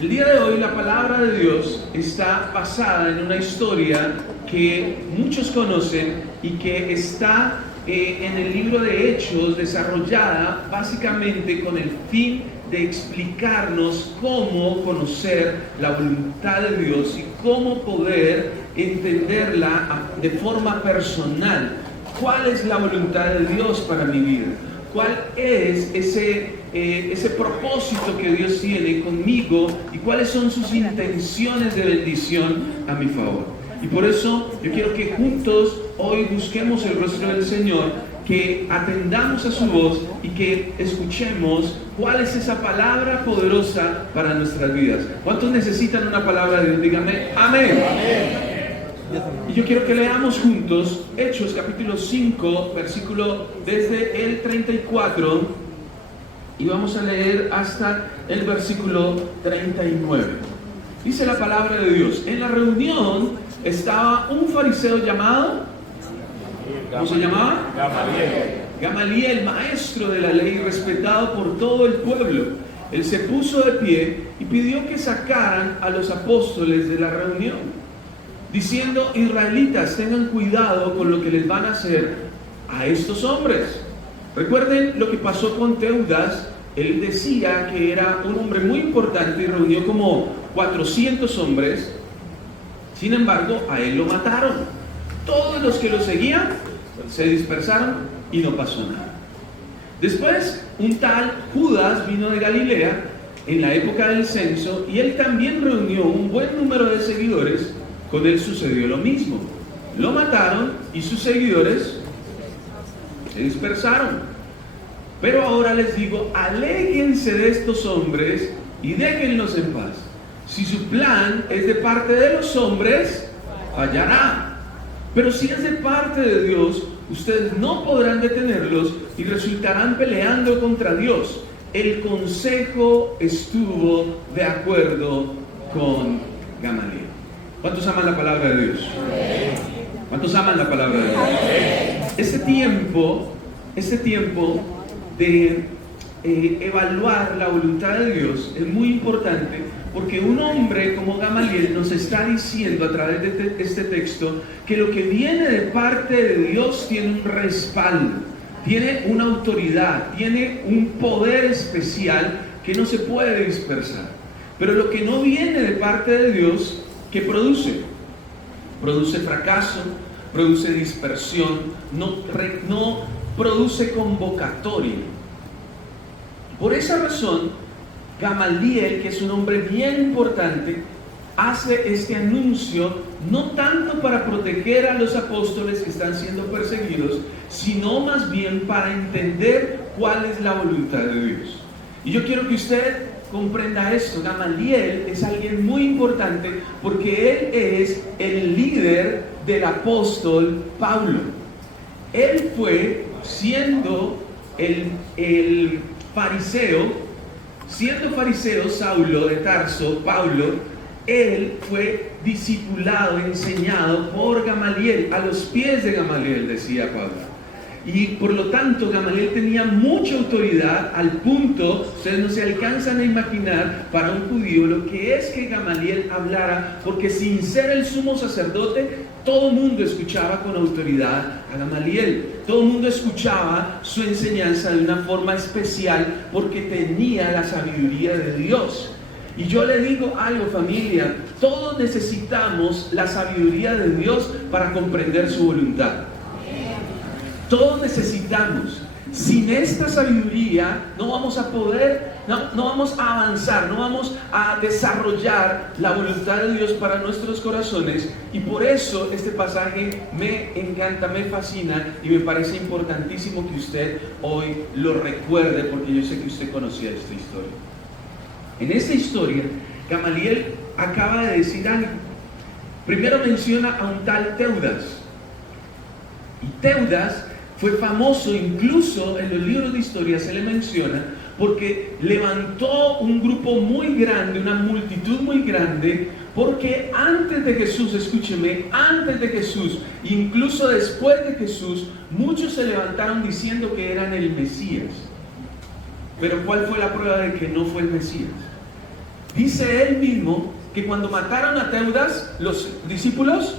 El día de hoy la palabra de Dios está basada en una historia que muchos conocen y que está en el libro de Hechos, desarrollada básicamente con el fin de explicarnos cómo conocer la voluntad de Dios y cómo poder entenderla de forma personal. ¿Cuál es la voluntad de Dios para mi vida? ¿Cuál es ese propósito que Dios tiene conmigo y cuáles son sus intenciones de bendición a mi favor? Y por eso yo quiero que juntos hoy busquemos el rostro del Señor, que atendamos a su voz y que escuchemos cuál es esa palabra poderosa para nuestras vidas. ¿Cuántos necesitan una palabra de Dios? Díganme amén. Amén. Y yo quiero que leamos juntos Hechos capítulo 5, versículo desde el 34, y vamos a leer hasta el versículo 39. Dice la palabra de Dios: en la reunión estaba un fariseo llamado, ¿cómo se llamaba? Gamaliel, maestro de la ley, respetado por todo el pueblo. Él se puso de pie y pidió que sacaran a los apóstoles de la reunión, diciendo: israelitas, tengan cuidado con lo que les van a hacer a estos hombres. Recuerden lo que pasó con Teudas. Él decía que era un hombre muy importante y reunió como 400 hombres. Sin embargo, a él lo mataron. Todos los que lo seguían se dispersaron y no pasó nada. Después, un tal Judas vino de Galilea en la época del censo y él también reunió un buen número de seguidores. Con él sucedió lo mismo. Lo mataron y sus seguidores se dispersaron. Pero ahora les digo, aléjense de estos hombres y déjenlos en paz. Si su plan es de parte de los hombres, fallará. Pero si es de parte de Dios, ustedes no podrán detenerlos y resultarán peleando contra Dios. El consejo estuvo de acuerdo con Gamaliel. ¿Cuántos aman la palabra de Dios? ¿Cuántos aman la palabra de Dios? Este tiempo de evaluar la voluntad de Dios es muy importante, porque un hombre como Gamaliel nos está diciendo a través de este texto que lo que viene de parte de Dios tiene un respaldo, tiene una autoridad, tiene un poder especial que no se puede dispersar. Pero lo que no viene de parte de Dios, ¿qué produce? Produce fracaso, produce dispersión, no produce convocatoria. Por esa razón, Gamaliel, que es un hombre bien importante, hace este anuncio no tanto para proteger a los apóstoles que están siendo perseguidos, sino más bien para entender cuál es la voluntad de Dios. Y yo quiero que usted comprenda esto. Gamaliel es alguien muy importante porque él es el líder del apóstol Pablo. Él fue, siendo fariseo Saulo de Tarso, Pablo, él fue discipulado, enseñado por Gamaliel, a los pies de Gamaliel, decía Pablo. Y por lo tanto Gamaliel tenía mucha autoridad, al punto, ustedes no se alcanzan a imaginar para un judío lo que es que Gamaliel hablara, porque sin ser el sumo sacerdote, todo el mundo escuchaba con autoridad a Gamaliel. Todo el mundo escuchaba su enseñanza de una forma especial porque tenía la sabiduría de Dios. Y yo le digo algo, familia, todos necesitamos la sabiduría de Dios para comprender su voluntad. Todos necesitamos. Sin esta sabiduría no vamos a poder, no vamos a avanzar, no vamos a desarrollar la voluntad de Dios para nuestros corazones. Y por eso este pasaje me encanta, me fascina y me parece importantísimo que usted hoy lo recuerde, porque yo sé que usted conocía esta historia. En esta historia, Gamaliel acaba de decir algo. Primero menciona a un tal Teudas. Y Teudas fue famoso, incluso en los libros de historia se le menciona, porque levantó un grupo muy grande, una multitud muy grande, porque antes de Jesús, escúcheme, antes de Jesús, incluso después de Jesús, muchos se levantaron diciendo que eran el Mesías. Pero ¿cuál fue la prueba de que no fue el Mesías? Dice él mismo que cuando mataron a Teudas, los discípulos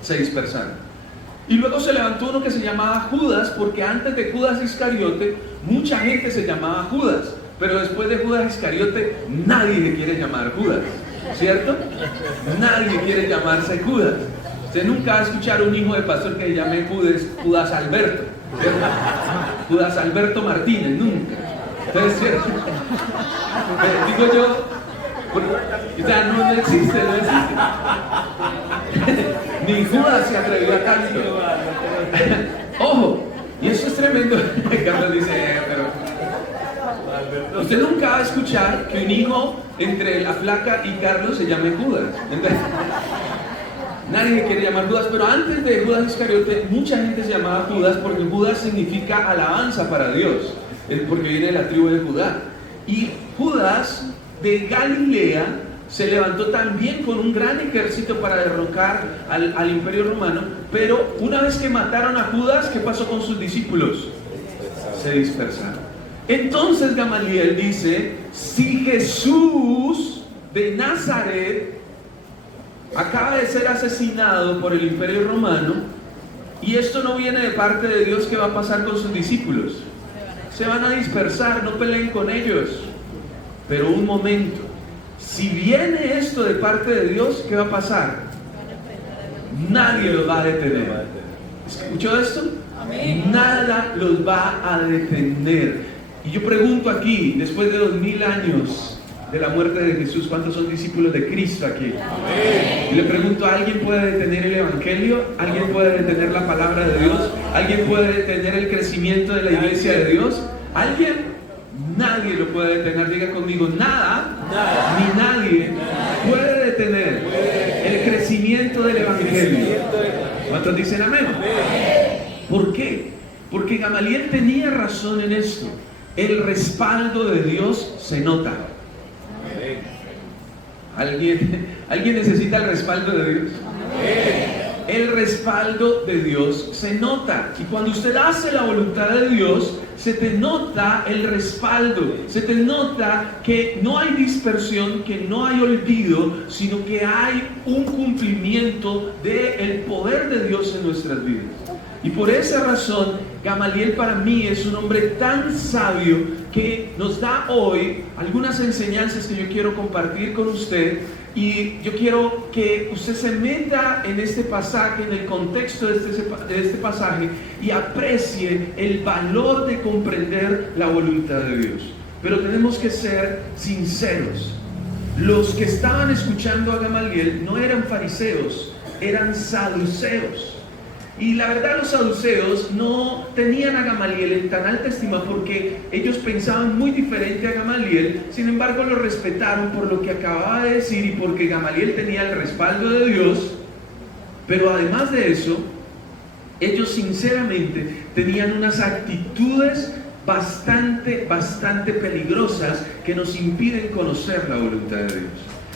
se dispersaron. Y luego se levantó uno que se llamaba Judas, porque antes de Judas Iscariote, mucha gente se llamaba Judas. Pero después de Judas Iscariote, nadie le quiere llamar Judas, ¿cierto? Nadie quiere llamarse Judas. Usted nunca va a escuchar a un hijo de pastor que se llame Judas Alberto, ¿cierto? Judas Alberto Martínez, nunca. Entonces, ¿cierto? Digo yo, o sea, no existe, no existe. Ni Judas se atrevió a tanto. Ojo, y eso es tremendo. Carlos dice, pero usted nunca va a escuchar que un hijo entre la flaca y Carlos se llame Judas. ¿Entendés? Nadie quiere llamar Judas, pero antes de Judas Iscariote, mucha gente se llamaba Judas porque Judas significa alabanza para Dios, porque viene de la tribu de Judá. Y Judas de Galilea se levantó también con un gran ejército para derrocar al imperio romano, pero una vez que mataron a Judas, ¿qué pasó con sus discípulos? Se dispersaron. Entonces Gamaliel dice, si Jesús de Nazaret acaba de ser asesinado por el imperio romano, y esto no viene de parte de Dios, ¿qué va a pasar con sus discípulos? Se van a dispersar, no peleen con ellos. Pero un momento, si viene esto de parte de Dios, ¿qué va a pasar? Nadie los va a detener. ¿Escuchó esto? Nada los va a detener. Y yo pregunto aquí, después de 2000 años de la muerte de Jesús, ¿cuántos son discípulos de Cristo aquí? Y le pregunto, ¿alguien puede detener el Evangelio? ¿Alguien puede detener la palabra de Dios? ¿Alguien puede detener el crecimiento de la iglesia de Dios? ¿Alguien? Nadie lo puede detener. Diga conmigo, nada, ni nadie puede detener el crecimiento del Evangelio. ¿Cuántos dicen amén? ¿Por qué? Porque Gamaliel tenía razón en esto. El respaldo de Dios se nota. ¿Alguien necesita el respaldo de Dios? El respaldo de Dios se nota. Y cuando usted hace la voluntad de Dios, se te nota el respaldo. Se te nota que no hay dispersión, que no hay olvido, sino que hay un cumplimiento del poder de Dios en nuestras vidas. Y por esa razón, Gamaliel para mí es un hombre tan sabio que nos da hoy algunas enseñanzas que yo quiero compartir con usted. Y yo quiero que usted se meta en este pasaje, en el contexto de este pasaje, y aprecie el valor de comprender la voluntad de Dios. Pero tenemos que ser sinceros. Los que estaban escuchando a Gamaliel no eran fariseos, eran saduceos. Y la verdad, los saduceos no tenían a Gamaliel en tan alta estima porque ellos pensaban muy diferente a Gamaliel. Sin embargo, lo respetaron por lo que acababa de decir y porque Gamaliel tenía el respaldo de Dios. Pero además de eso, ellos sinceramente tenían unas actitudes bastante peligrosas que nos impiden conocer la voluntad de Dios.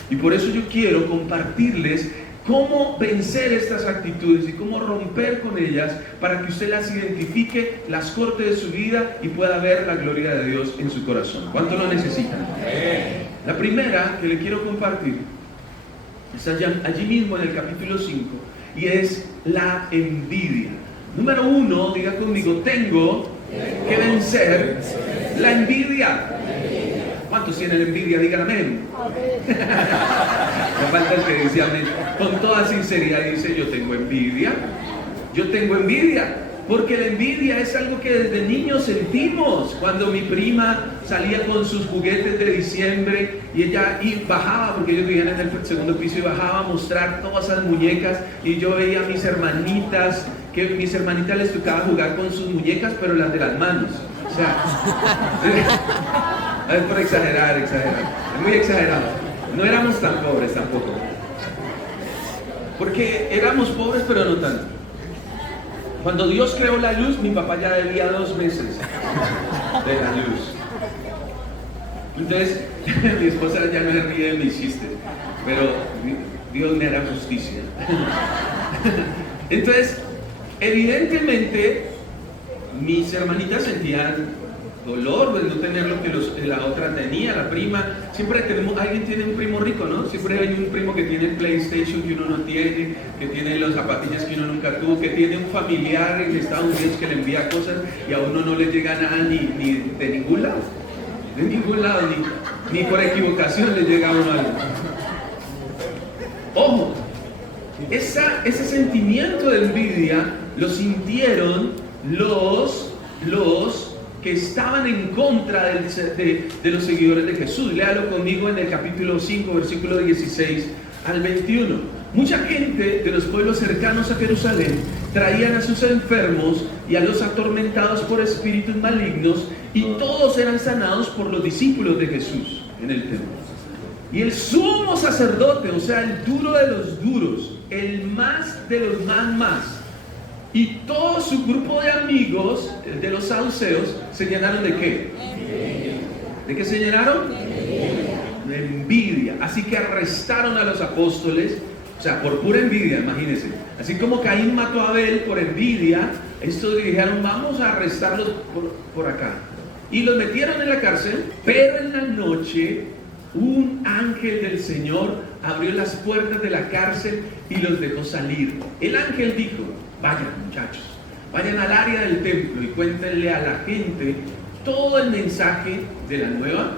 Y por eso yo quiero compartirles cómo vencer estas actitudes y cómo romper con ellas para que usted las identifique, las corte de su vida y pueda ver la gloria de Dios en su corazón. ¿Cuánto lo necesitan? La primera que le quiero compartir está allí mismo en el capítulo 5 y es la envidia. Número 1, diga conmigo, tengo que vencer la envidia. ¿Cuántos tienen envidia? Digan amén. Me falta el que dice amén. Con toda sinceridad dice, yo tengo envidia. Yo tengo envidia. Porque la envidia es algo que desde niños sentimos. Cuando mi prima salía con sus juguetes de diciembre y ella bajaba, porque ellos vivían en el segundo piso, y bajaba a mostrar todas esas muñecas, y yo veía a mis hermanitas, que mis hermanitas les tocaba jugar con sus muñecas, pero las de las manos. O sea, es por exagerar, es muy exagerado. No éramos tan pobres tampoco, porque éramos pobres pero no tanto. Cuando Dios creó la luz, mi papá ya debía 2 meses de la luz. Entonces, mi esposa ya me ríe de mis chistes, pero Dios me hará justicia. Entonces, evidentemente, mis hermanitas sentían dolor de no tener lo que la otra tenía, la prima. Siempre alguien tiene un primo rico, ¿no? Siempre hay un primo que tiene el PlayStation que uno no tiene, que tiene las zapatillas que uno nunca tuvo, que tiene un familiar en Estados Unidos que le envía cosas y a uno no le llega nada ni de ningún lado. De ningún lado, ni por equivocación le llega a uno algo. Ojo, ese sentimiento de envidia lo sintieron los que estaban en contra de los seguidores de Jesús. Léalo conmigo en el capítulo 5, versículo 16 al 21. Mucha gente de los pueblos cercanos a Jerusalén traían a sus enfermos y a los atormentados por espíritus malignos, y todos eran sanados por los discípulos de Jesús en el templo. Y el sumo sacerdote, o sea, el duro de los duros, el más de los más, y todo su grupo de amigos de los saduceos se llenaron ¿de qué? ¿De qué se llenaron? De envidia. Así que arrestaron a los apóstoles, o sea, por pura envidia, imagínense. Así como Caín mató a Abel por envidia, estos dijeron, vamos a arrestarlos por acá. Y los metieron en la cárcel, pero en la noche un ángel del Señor abrió las puertas de la cárcel y los dejó salir. El ángel dijo, vayan muchachos, vayan al área del templo y cuéntenle a la gente todo el mensaje de la nueva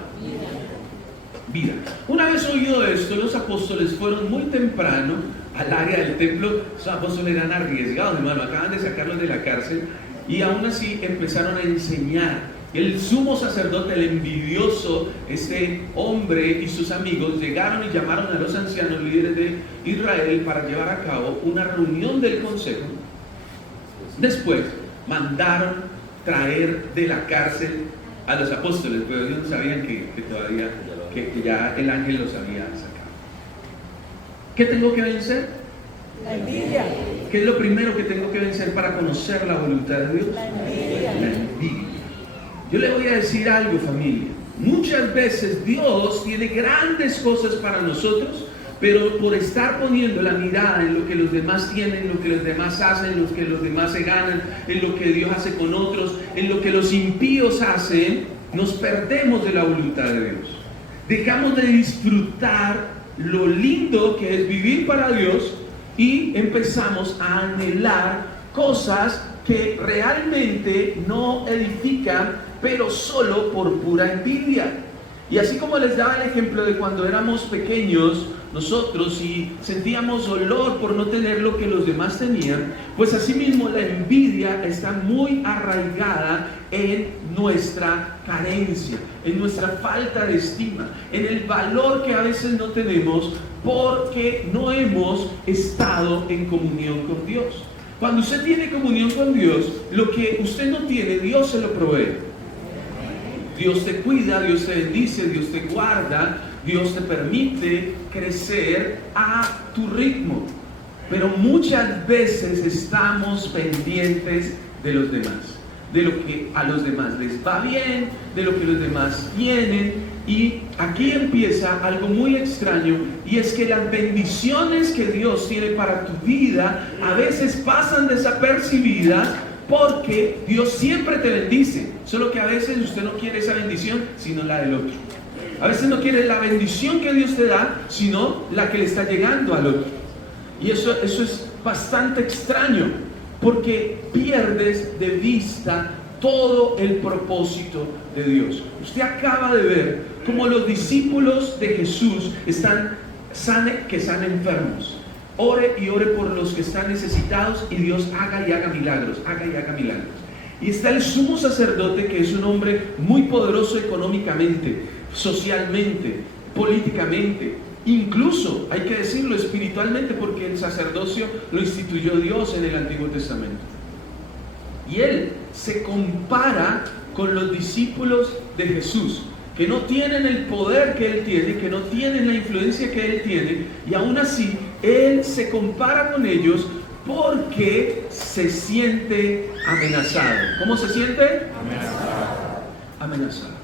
vida. Una vez oído esto, los apóstoles fueron muy temprano al área del templo. Los apóstoles eran arriesgados, hermano, acaban de sacarlos de la cárcel y aún así empezaron a enseñar. El sumo sacerdote, el envidioso, este hombre y sus amigos llegaron y llamaron a los ancianos líderes de Israel para llevar a cabo una reunión del consejo. Después mandaron traer de la cárcel a los apóstoles, pero ellos no sabían que ya el ángel los había sacado. ¿Qué tengo que vencer? La envidia. ¿Qué es lo primero que tengo que vencer para conocer la voluntad de Dios? La envidia. La envidia. Yo le voy a decir algo, familia. Muchas veces Dios tiene grandes cosas para nosotros, pero por estar poniendo la mirada en lo que los demás tienen, en lo que los demás hacen, en lo que los demás se ganan, en lo que Dios hace con otros, en lo que los impíos hacen, nos perdemos de la voluntad de Dios. Dejamos de disfrutar lo lindo que es vivir para Dios y empezamos a anhelar cosas que realmente no edifican, pero solo por pura envidia. Y así como les daba el ejemplo de cuando éramos pequeños nosotros y sentíamos dolor por no tener lo que los demás tenían, pues asimismo la envidia está muy arraigada en nuestra carencia, en nuestra falta de estima, en el valor que a veces no tenemos porque no hemos estado en comunión con Dios. Cuando usted tiene comunión con Dios, lo que usted no tiene, Dios se lo provee. Dios te cuida, Dios te bendice, Dios te guarda, Dios te permite crecer a tu ritmo. Pero muchas veces estamos pendientes de los demás, de lo que a los demás les va bien, de lo que los demás tienen. Y aquí empieza algo muy extraño, y es que las bendiciones que Dios tiene para tu vida a veces pasan desapercibidas porque Dios siempre te bendice, solo que a veces usted no quiere esa bendición sino la del otro. A veces no quiere la bendición que Dios te da sino la que le está llegando al otro. Y eso es bastante extraño porque pierdes de vista todo el propósito de Dios. Usted acaba de ver cómo los discípulos de Jesús están que están enfermos. Ore y ore por los que están necesitados y Dios haga y haga milagros, haga y haga milagros. Y está el sumo sacerdote, que es un hombre muy poderoso económicamente, socialmente, políticamente, incluso, hay que decirlo, espiritualmente, porque el sacerdocio lo instituyó Dios en el Antiguo Testamento. Y él se compara con los discípulos de Jesús, que no tienen el poder que él tiene, que no tienen la influencia que él tiene, y aún así él se compara con ellos porque se siente amenazado. ¿Cómo se siente? Amenazado. Amenazado.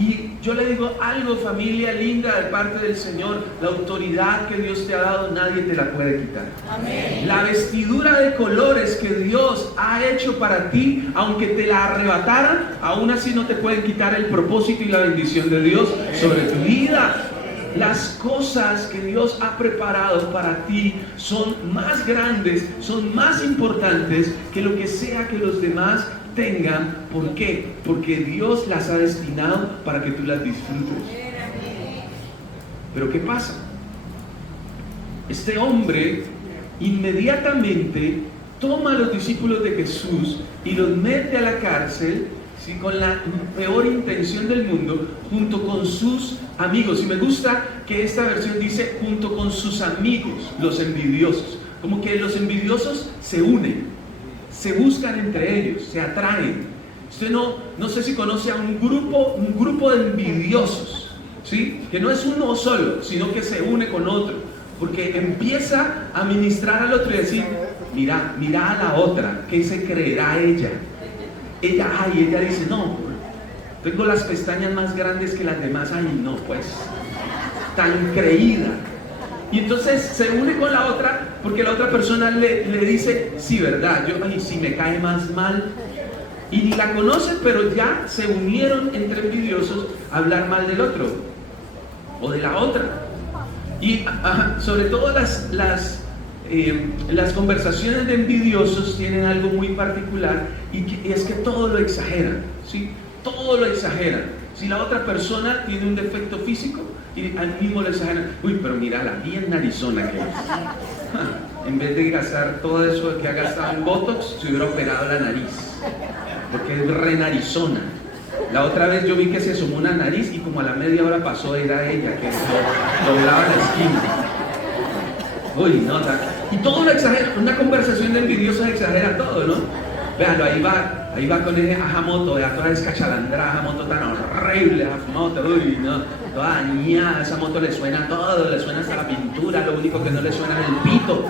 Y yo le digo algo, familia linda, de parte del Señor, la autoridad que Dios te ha dado, nadie te la puede quitar. Amén. La vestidura de colores que Dios ha hecho para ti, aunque te la arrebataran, aún así no te pueden quitar el propósito y la bendición de Dios sobre tu vida. Las cosas que Dios ha preparado para ti son más grandes, son más importantes que lo que sea que los demás tengan. ¿Por qué? Porque Dios las ha destinado para que tú las disfrutes. Pero ¿qué pasa? Este hombre inmediatamente toma a los discípulos de Jesús y los mete a la cárcel, ¿sí?, con la peor intención del mundo, junto con sus amigos. Y me gusta que esta versión dice junto con sus amigos, los envidiosos. Como que los envidiosos se unen, se buscan entre ellos, se atraen. Usted no sé si conoce a un grupo de envidiosos, ¿sí?, que no es uno solo, sino que se une con otro, porque empieza a ministrar al otro y decir, mira a la otra, ¿qué se creerá ella? Ella dice, no, tengo las pestañas más grandes que las demás. Ay, no, pues, tan creída. Y entonces se une con la otra, porque la otra persona le dice, sí, verdad, sí me cae más mal. Y ni la conocen, pero ya se unieron entre envidiosos a hablar mal del otro, o de la otra. Y sobre todo las conversaciones de envidiosos tienen algo muy particular, y es que todo lo exageran, ¿sí? Todo lo exageran. Si la otra persona tiene un defecto físico, y al mismo lo exageran. Uy, pero mírala, bien narizona que es. En vez de gastar todo eso que ha gastado en Botox, se hubiera operado la nariz, porque es re narizona. La otra vez yo vi que se asomó una nariz y como a la media hora pasó, era ella que doblaba la esquina. Uy, no, y todo lo exagera. Una conversación de envidiosos exagera todo, ¿no? Véanlo, ahí va con ese ajamoto, toda descachalandrada, ajamoto tan horrible, ajamoto, uy, no, toda dañada, esa moto le suena todo, le suena hasta la pintura, lo único que no le suena es el pito.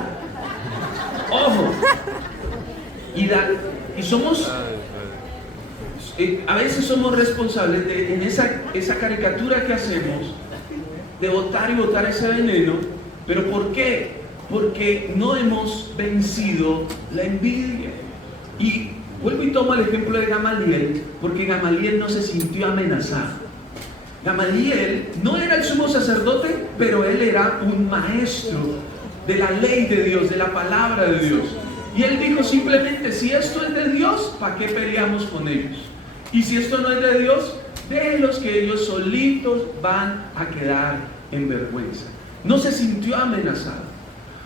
¡Ojo! Y somos, a veces somos responsables en esa caricatura que hacemos, de botar ese veneno. ¿Pero por qué? Porque no hemos vencido la envidia. Y vuelvo y tomo el ejemplo de Gamaliel, porque Gamaliel no se sintió amenazado. Gamaliel no era el sumo sacerdote, pero él era un maestro de la ley de Dios, de la palabra de Dios. Y él dijo simplemente, si esto es de Dios, ¿para qué peleamos con ellos? Y si esto no es de Dios, déjenlos que ellos solitos van a quedar en vergüenza. No se sintió amenazado.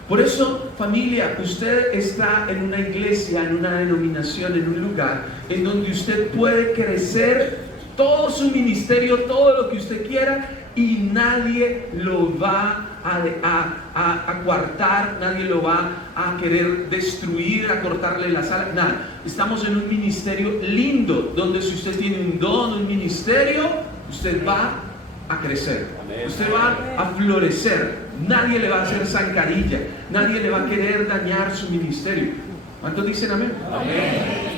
Por eso, familia, usted está en una iglesia, en una denominación, en un lugar en donde usted puede crecer todo su ministerio, todo lo que usted quiera, y nadie lo va a coartar, nadie lo va a querer destruir, a cortarle las alas, nada. Estamos en un ministerio lindo, donde si usted tiene un don, un ministerio, usted va a crecer, usted va a florecer. Nadie le va a hacer zancadilla, nadie le va a querer dañar su ministerio. ¿Cuántos dicen amén? Amén.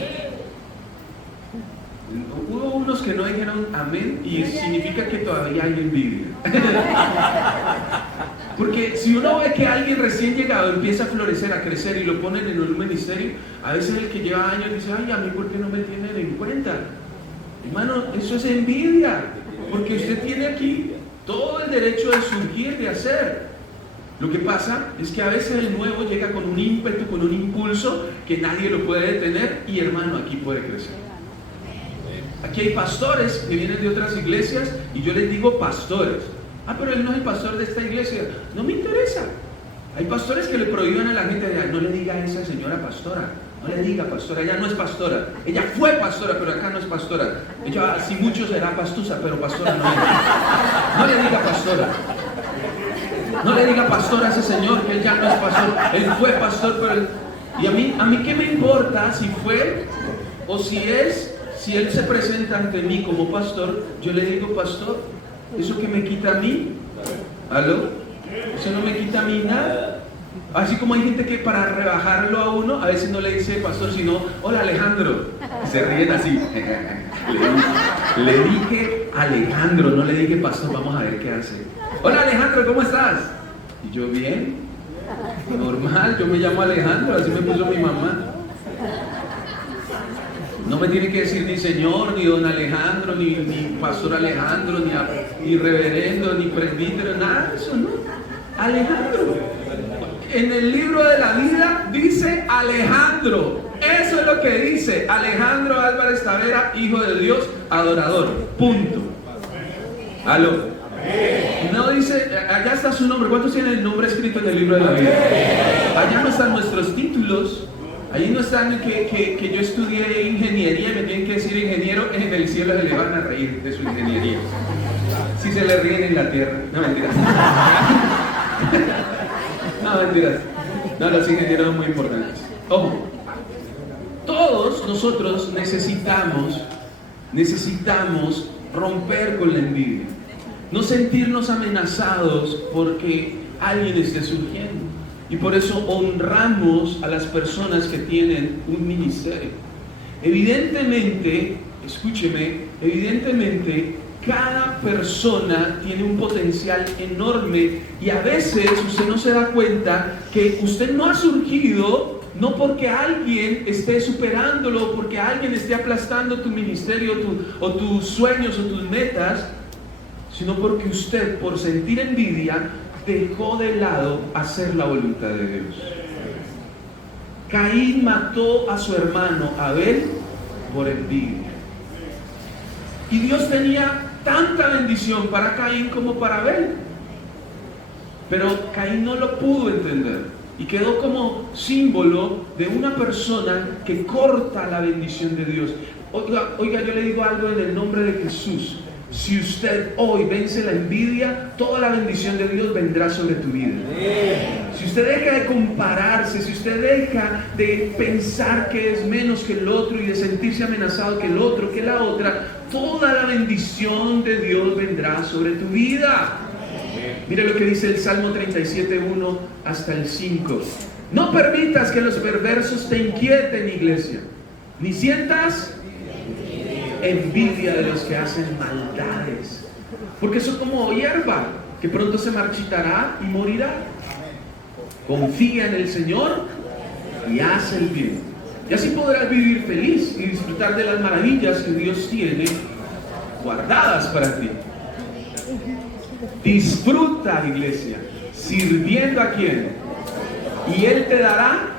Hubo unos que no dijeron amén, y significa que todavía hay envidia. Porque si uno ve que alguien recién llegado empieza a florecer, a crecer, y lo ponen en un ministerio, a veces el que lleva años dice, ay, a mí ¿por qué no me tienen en cuenta? Hermano, eso es envidia, porque usted tiene aquí todo el derecho de surgir, de hacer. Lo que pasa es que a veces el nuevo llega con un ímpetu, con un impulso que nadie lo puede detener, y hermano, aquí puede crecer. Aquí hay pastores que vienen de otras iglesias y yo les digo pastores. Ah, pero él no es el pastor de esta iglesia. No me interesa. Hay pastores que le prohíben a la gente, no le diga a esa señora pastora, no le diga pastora, ella no es pastora. Ella fue pastora, pero acá no es pastora. Ella, si mucho, será pastusa, pero pastora no es. No le diga pastora. No le diga pastor a ese señor, que él ya no es pastor. Él fue pastor, pero él... Y a mí qué me importa si fue o si es. Si él se presenta ante mí como pastor, yo le digo pastor. ¿Eso qué me quita a mí? ¿Aló? Eso no me quita a mí nada. Así como hay gente que para rebajarlo a uno, a veces no le dice pastor, sino hola Alejandro. Y se ríen así. Le dije Alejandro, no le dije pastor, vamos a ver qué hace. Hola Alejandro, ¿cómo estás? Y yo, bien, normal, yo me llamo Alejandro, así me puso mi mamá. No me tiene que decir ni señor, ni don Alejandro, ni pastor Alejandro, ni reverendo, ni presbítero, nada de eso, ¿no? Alejandro. En el libro de la vida dice Alejandro. Eso es lo que dice Alejandro Álvarez Tavera, hijo de Dios, adorador. Punto. ¿Aló? No dice, allá está su nombre. ¿Cuántos tienen el nombre escrito en el libro de la vida? Allá no están nuestros títulos. Allí no están que yo estudié ingeniería y me tienen que decir ingeniero. En el cielo se le van a reír de su ingeniería. Si se le ríen en la tierra. No, mentiras. No, mentiras. No, los ingenieros son muy importantes. Ojo. Todos nosotros necesitamos romper con la envidia. No sentirnos amenazados porque alguien esté surgiendo. Y por eso honramos a las personas que tienen un ministerio. Evidentemente, escúcheme, cada persona tiene un potencial enorme y a veces usted no se da cuenta que usted no ha surgido no porque alguien esté superándolo, porque alguien esté aplastando tu ministerio o tus sueños o tus metas, sino porque usted, por sentir envidia, dejó de lado hacer la voluntad de Dios. Caín mató a su hermano Abel por envidia. Y Dios tenía tanta bendición para Caín como para Abel. Pero Caín no lo pudo entender. Y quedó como símbolo de una persona que corta la bendición de Dios. Oiga, yo le digo algo en el nombre de Jesús. Si usted hoy vence la envidia, toda la bendición de Dios vendrá sobre tu vida. Si usted deja de compararse, si usted deja de pensar que es menos que el otro y de sentirse amenazado que el otro, que la otra, toda la bendición de Dios vendrá sobre tu vida. Mire lo que dice el Salmo 37:1 hasta el 5. No permitas que los perversos te inquieten, iglesia, ni sientas envidia de los que hacen maldades, porque son como hierba que pronto se marchitará y morirá. Confía en el Señor y haz el bien, y así podrás vivir feliz y disfrutar de las maravillas que Dios tiene guardadas para ti. Disfruta, iglesia, sirviendo a quién, y Él te dará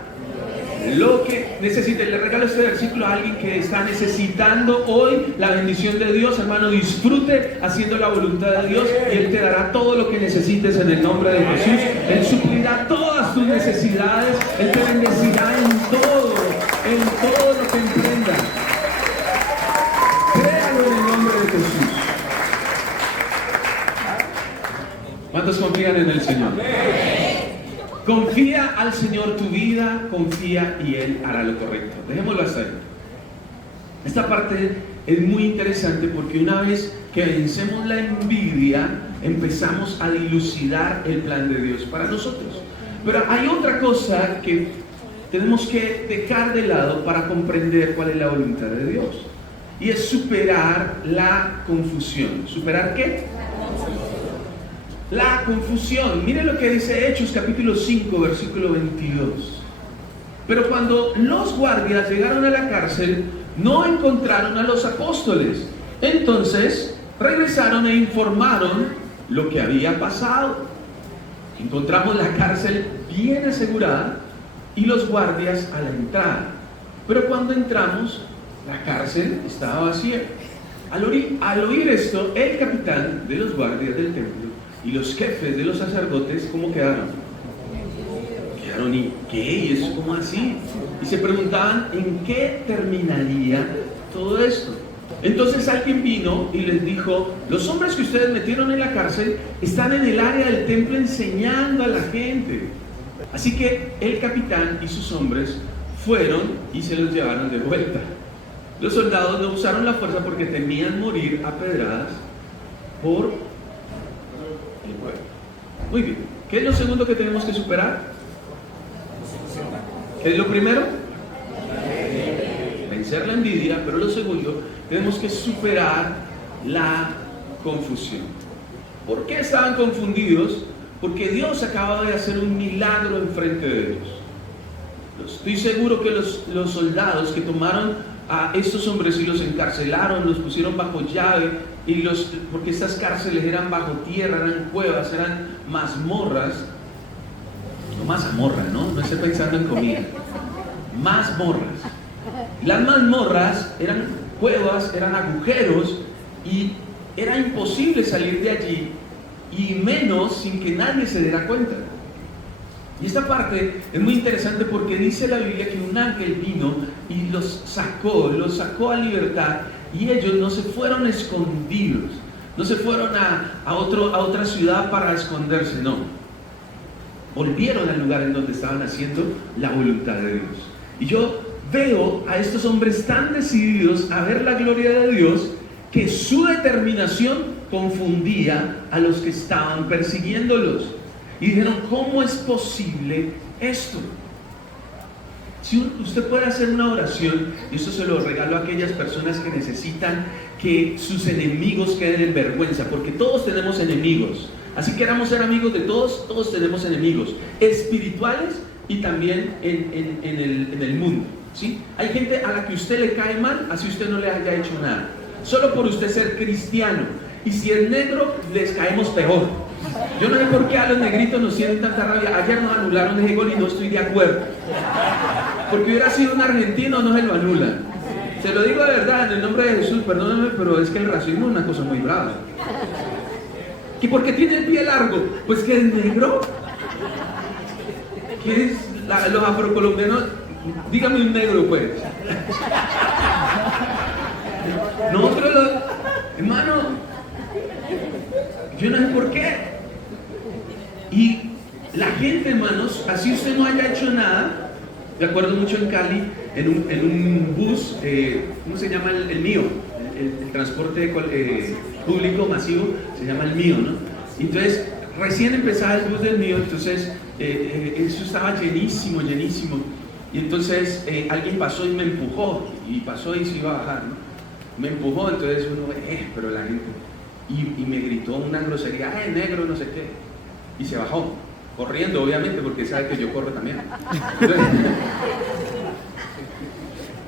lo que necesites. Le regalo este versículo a alguien que está necesitando hoy la bendición de Dios. Hermano, disfrute haciendo la voluntad de Dios y Él te dará todo lo que necesites en el nombre de Jesús. Él suplirá todas tus necesidades. Él te bendecirá en todo lo que emprendas. Créalo en el nombre de Jesús. ¿Cuántos confían en el Señor? Confía al Señor tu vida, confía y Él hará lo correcto. Dejémoslo hasta ahí. Esta parte es muy interesante porque una vez que vencemos la envidia, empezamos a dilucidar el plan de Dios para nosotros. Pero hay otra cosa que tenemos que dejar de lado para comprender cuál es la voluntad de Dios. Y es superar la confusión. ¿Superar qué? La confusión. Mire lo que dice Hechos capítulo 5 versículo 22. Pero cuando los guardias llegaron a la cárcel, no encontraron a los apóstoles. Entonces regresaron e informaron lo que había pasado. Encontramos la cárcel bien asegurada y los guardias a la entrada. Pero cuando entramos, la cárcel estaba vacía. Al oír esto, el capitán de los guardias del templo y los jefes de los sacerdotes, ¿cómo quedaron? Quedaron, ¿y qué? ¿Y eso cómo así? Y se preguntaban en qué terminaría todo esto. Entonces alguien vino y les dijo: los hombres que ustedes metieron en la cárcel están en el área del templo enseñando a la gente. Así que el capitán y sus hombres fueron y se los llevaron de vuelta. Los soldados no usaron la fuerza porque temían morir a pedradas por el pueblo. Muy bien. ¿Qué es lo segundo que tenemos que superar? ¿Qué es lo primero? Vencer la envidia. Pero lo segundo, tenemos que superar la confusión. ¿Por qué estaban confundidos? Porque Dios acababa de hacer un milagro enfrente de ellos. Estoy seguro que los soldados que tomaron a estos hombres y los encarcelaron, los pusieron bajo llave, porque estas cárceles eran bajo tierra, eran cuevas, eran mazmorras. No mazamorra, ¿no? No estoy pensando en comida. Mazmorras. Las mazmorras eran cuevas, eran agujeros y era imposible salir de allí, y menos sin que nadie se diera cuenta. Y esta parte es muy interesante porque dice la Biblia que un ángel vino y los sacó a libertad, y ellos no se fueron escondidos, no se fueron a otra ciudad para esconderse, no. Volvieron al lugar en donde estaban haciendo la voluntad de Dios. Y yo veo a estos hombres tan decididos a ver la gloria de Dios que su determinación confundía a los que estaban persiguiéndolos. Y dijeron, ¿cómo es posible esto? Si usted puede hacer una oración, y esto se lo regalo a aquellas personas que necesitan que sus enemigos queden en vergüenza, porque todos tenemos enemigos. Así que queramos ser amigos de todos, todos tenemos enemigos espirituales y también en el mundo, ¿sí? Hay gente a la que usted le cae mal, así usted no le haya hecho nada, solo por usted ser cristiano. Y si es negro, les caemos peor. Yo no sé por qué a los negritos nos sienten tanta rabia. Ayer nos anularon ese gol y no estoy de acuerdo, porque hubiera sido un argentino, no se lo anulan. Se lo digo de verdad, en el nombre de Jesús, perdóname, pero es que el racismo es una cosa muy brava. ¿Y por qué tiene el pie largo? Pues que es negro. ¿Qué es? Los afrocolombianos, dígame un negro pues. Nosotros hermano, yo no sé por qué. Y la gente, hermanos, así usted no haya hecho nada. Me acuerdo mucho en Cali, en un bus, ¿cómo se llama el mío? El transporte público masivo se llama el mío, ¿no? Entonces, recién empezaba el bus del mío, entonces eso estaba llenísimo. Y entonces alguien pasó y me empujó, y pasó y se iba a bajar, ¿no? Me empujó, entonces uno, pero la gente, y me gritó una grosería, negro, no sé qué, y se bajó, corriendo obviamente, porque sabe que yo corro también. Entonces,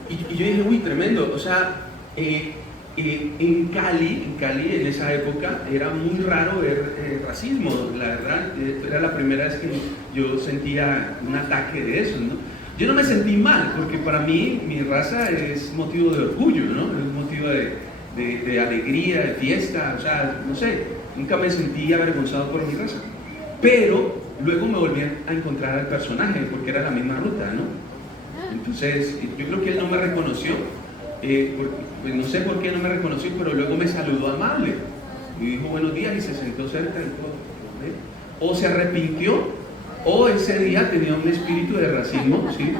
y yo dije, uy, tremendo, o sea, en Cali, en esa época, era muy raro ver racismo, la verdad, era la primera vez que yo sentía un ataque de eso, ¿no? Yo no me sentí mal, porque para mí, mi raza es motivo de orgullo, ¿no? Es motivo de alegría, de fiesta, o sea, no sé, nunca me sentí avergonzado por mi raza. Pero luego me volví a encontrar al personaje, porque era la misma ruta, ¿no? Entonces, yo creo que él no me reconoció, pues no sé por qué no me reconoció, pero luego me saludó amable y dijo buenos días y se sentó cerca y todo, ¿eh? O se arrepintió, o ese día tenía un espíritu de racismo, ¿sí?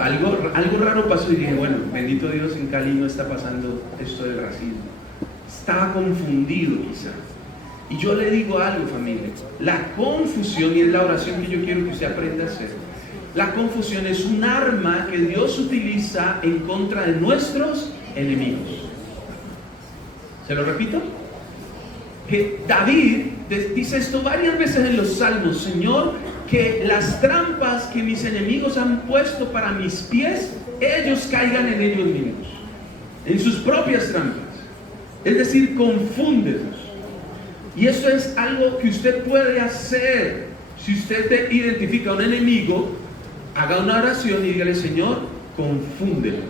Algo raro pasó y dije, bueno, bendito Dios, en Cali no está pasando esto del racismo. Estaba confundido quizá. Y yo le digo algo, familia, la confusión, y es la oración que yo quiero que usted aprenda a hacer, la confusión es un arma que Dios utiliza en contra de nuestros enemigos. ¿Se lo repito? Que David dice esto varias veces en los salmos: Señor, que las trampas que mis enemigos han puesto para mis pies, ellos caigan en ellos mismos, en sus propias trampas. Es decir, confúndelos. Y eso es algo que usted puede hacer. Si usted identifica a un enemigo, haga una oración y dígale: Señor, confúndelo,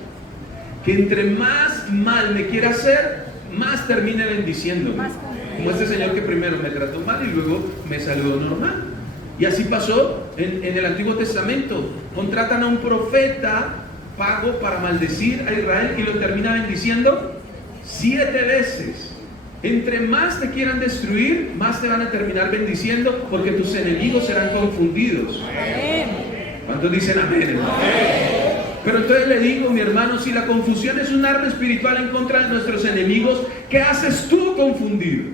que entre más mal me quiera hacer, más termine bendiciéndome, como este señor que primero me trató mal y luego me saludó normal. Y así pasó en el Antiguo Testamento. Contratan a un profeta pago para maldecir a Israel y lo termina bendiciendo 7 veces. Entre más te quieran destruir, más te van a terminar bendiciendo, porque tus enemigos serán confundidos. ¿Cuántos dicen amén? Pero entonces le digo, mi hermano, si la confusión es un arma espiritual en contra de nuestros enemigos, ¿qué haces tú confundido?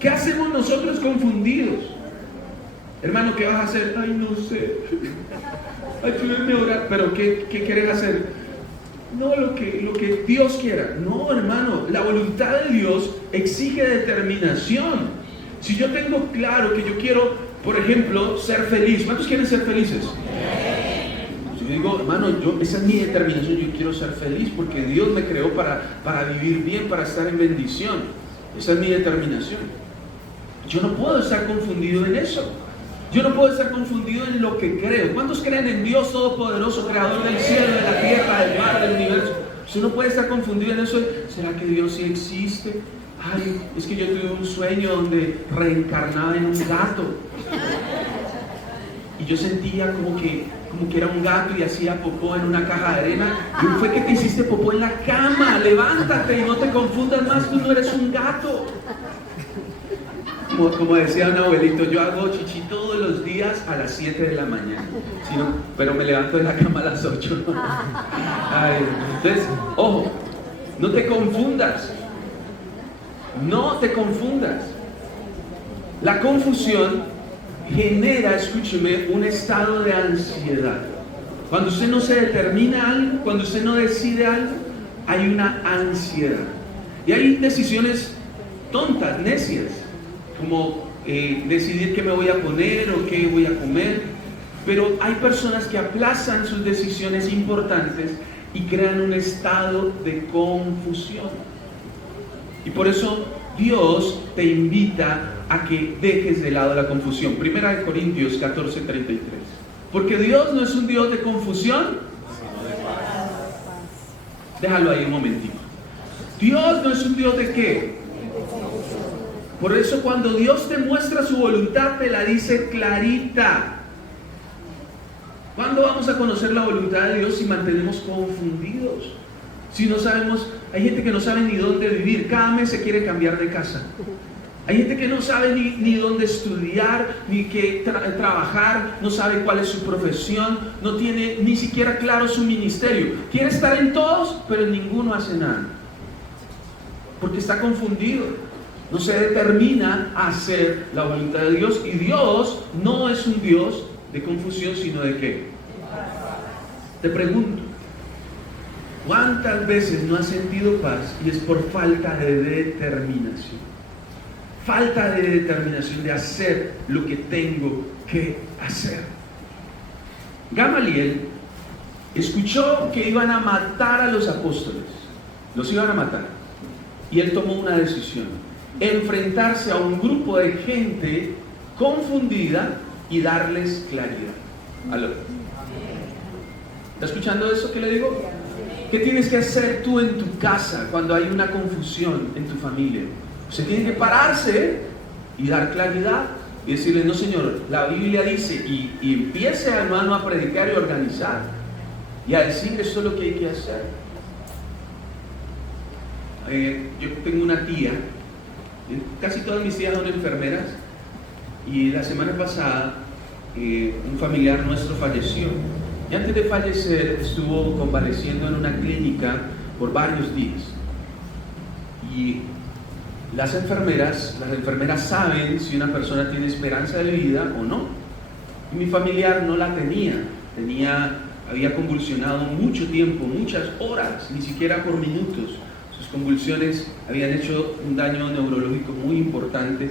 ¿Qué hacemos nosotros confundidos? Hermano, ¿qué vas a hacer? Ay, no sé. Ayúdenme a orar. ¿Pero qué quieres hacer? no lo que Dios quiera. No, hermano, la voluntad de Dios exige determinación. Si yo tengo claro que yo quiero, por ejemplo, ser feliz, ¿cuántos quieren ser felices? Si yo digo, hermano, esa es mi determinación, yo quiero ser feliz porque Dios me creó para vivir bien, para estar en bendición. Esa es mi determinación. Yo no puedo estar confundido en eso. Yo no puedo estar confundido en lo que creo. ¿Cuántos creen en Dios Todopoderoso, Creador del cielo, de la tierra, del mar, del universo? Usted no puede estar confundido en eso. ¿Será que Dios sí existe? Ay, es que yo tuve un sueño donde reencarnaba en un gato. Y yo sentía como que era un gato y hacía popó en una caja de arena. Y fue que te hiciste popó en la cama. Levántate y no te confundas más, tú no eres un gato. Como decía un abuelito, yo hago chichi todos los días a las 7 de la mañana, pero me levanto de la cama a las 8. Ay, entonces, ojo, no te confundas. No te confundas. La confusión genera, escúcheme, un estado de ansiedad. Cuando usted no se determina algo, cuando usted no decide algo, hay una ansiedad. Y hay decisiones tontas, necias, como decidir qué me voy a poner o qué voy a comer. Pero hay personas que aplazan sus decisiones importantes y crean un estado de confusión. Y por eso Dios te invita a que dejes de lado la confusión. Primera de Corintios 14:33. Porque Dios no es un Dios de confusión. Déjalo ahí un momentito. Dios no es un Dios de ¿qué? Por eso cuando Dios te muestra su voluntad, te la dice clarita. ¿Cuándo vamos a conocer la voluntad de Dios si mantenemos confundidos? Si no sabemos, hay gente que no sabe ni dónde vivir, cada mes se quiere cambiar de casa. Hay gente que no sabe ni dónde estudiar, ni qué trabajar, no sabe cuál es su profesión, no tiene ni siquiera claro su ministerio. Quiere estar en todos, pero en ninguno hace nada. Porque está confundido. No se determina a hacer la voluntad de Dios. Y Dios no es un Dios de confusión, sino de ¿qué? Te pregunto, ¿cuántas veces no has sentido paz y es por falta de determinación? Falta de determinación de hacer lo que tengo que hacer. Gamaliel escuchó que iban a matar a los apóstoles. Los iban a matar. Y él tomó una decisión: enfrentarse a un grupo de gente confundida y darles claridad. ¿Aló? ¿Está escuchando eso que le digo? ¿Qué tienes que hacer tú en tu casa cuando hay una confusión en tu familia? Usted tiene que pararse y dar claridad y decirle: no, Señor, la Biblia dice, y empiece, hermano, a predicar y organizar y a decir esto es lo que hay que hacer. Yo tengo una tía, casi todas mis tías son enfermeras, y la semana pasada un familiar nuestro falleció. Y antes de fallecer estuvo convaleciendo en una clínica por varios días. Y las enfermeras saben si una persona tiene esperanza de vida o no. Y mi familiar no la tenía. Había convulsionado mucho tiempo, muchas horas, ni siquiera por minutos. Sus convulsiones habían hecho un daño neurológico muy importante.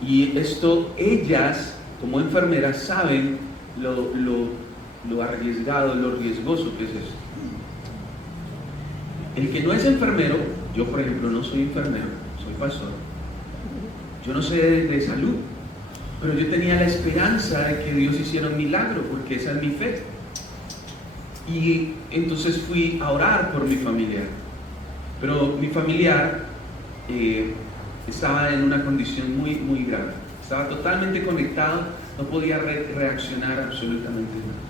Y esto, ellas, como enfermeras, saben lo arriesgado, lo riesgoso que es esto. El que no es enfermero, yo por ejemplo no soy enfermero, soy pastor, yo no sé de salud, pero yo tenía la esperanza de que Dios hiciera un milagro, porque esa es mi fe. Y entonces fui a orar por mi familiar, pero mi familiar estaba en una condición muy, muy grave, estaba totalmente conectado, no podía reaccionar absolutamente nada.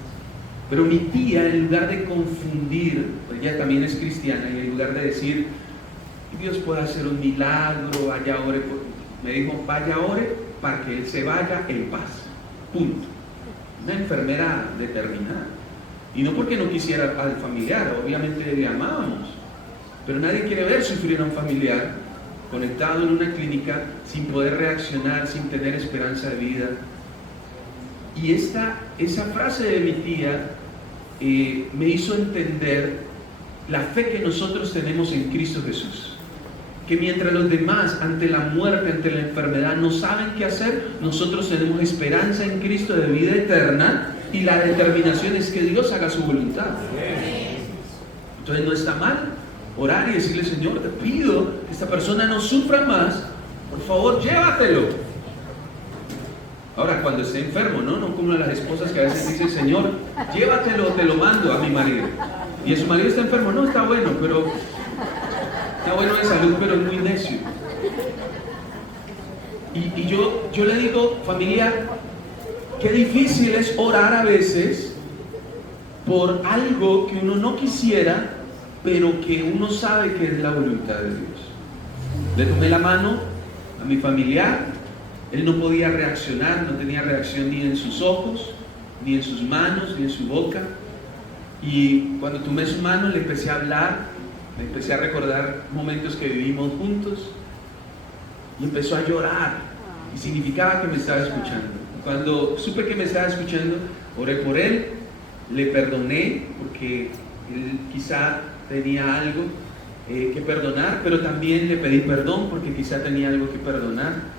Pero mi tía, en lugar de confundir, pues ella también es cristiana, y en lugar de decir Dios puede hacer un milagro, vaya ore, me dijo: vaya ore para que él se vaya en paz, punto. Una enfermera determinada, y no porque no quisiera al familiar, obviamente le amábamos, pero nadie quiere ver sufrir a un familiar conectado en una clínica sin poder reaccionar, sin tener esperanza de vida. Y esa frase de mi tía me hizo entender la fe que nosotros tenemos en Cristo Jesús. Que mientras los demás, ante la muerte, ante la enfermedad, no saben qué hacer, nosotros tenemos esperanza en Cristo de vida eterna, y la determinación es que Dios haga su voluntad. Entonces no está mal orar y decirle: Señor, te pido que esta persona no sufra más, por favor, llévatelo. Ahora, cuando esté enfermo, no como las esposas que a veces dicen: Señor, llévatelo, te lo mando a mi marido. Y su marido está enfermo. No, está bueno, pero está bueno de salud, pero es muy necio. Y yo le digo, familia, qué difícil es orar a veces por algo que uno no quisiera, pero que uno sabe que es la voluntad de Dios. Le tomé la mano a mi familiar. Él no podía reaccionar, no tenía reacción ni en sus ojos, ni en sus manos, ni en su boca. Y cuando tomé su mano le empecé a hablar, le empecé a recordar momentos que vivimos juntos, y empezó a llorar, y significaba que me estaba escuchando. Cuando supe que me estaba escuchando, oré por él, le perdoné, porque él quizá tenía algo que perdonar, pero también le pedí perdón porque quizá tenía algo que perdonar.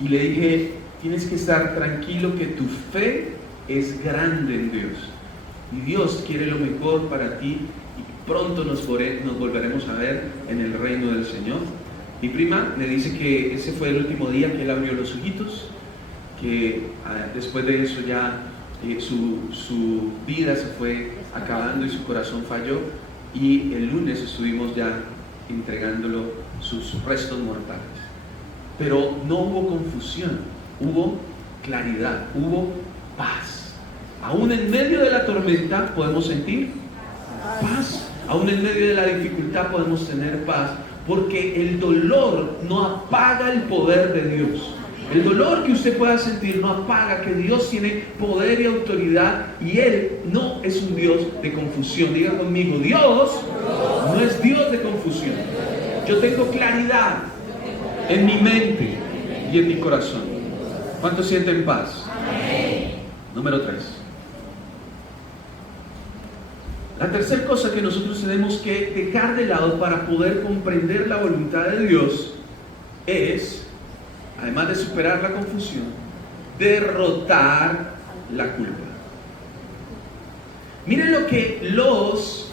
Y le dije: tienes que estar tranquilo, que tu fe es grande en Dios. Y Dios quiere lo mejor para ti, y pronto nos volveremos a ver en el reino del Señor. Mi prima me dice que ese fue el último día que él abrió los ojitos, que después de eso ya su vida se fue acabando y su corazón falló. Y el lunes estuvimos ya entregándolo sus restos mortales. Pero no hubo confusión, hubo claridad, hubo paz. Aún en medio de la tormenta podemos sentir paz. Aún en medio de la dificultad podemos tener paz, porque el dolor no apaga el poder de Dios. El dolor que usted pueda sentir no apaga que Dios tiene poder y autoridad, y Él no es un Dios de confusión. Diga conmigo: Dios no es Dios de confusión. Yo tengo claridad en mi mente y en mi corazón. ¿Cuántos sienten paz? Número 3. La tercera cosa que nosotros tenemos que dejar de lado para poder comprender la voluntad de Dios es, además de superar la confusión, derrotar la culpa. Miren lo que los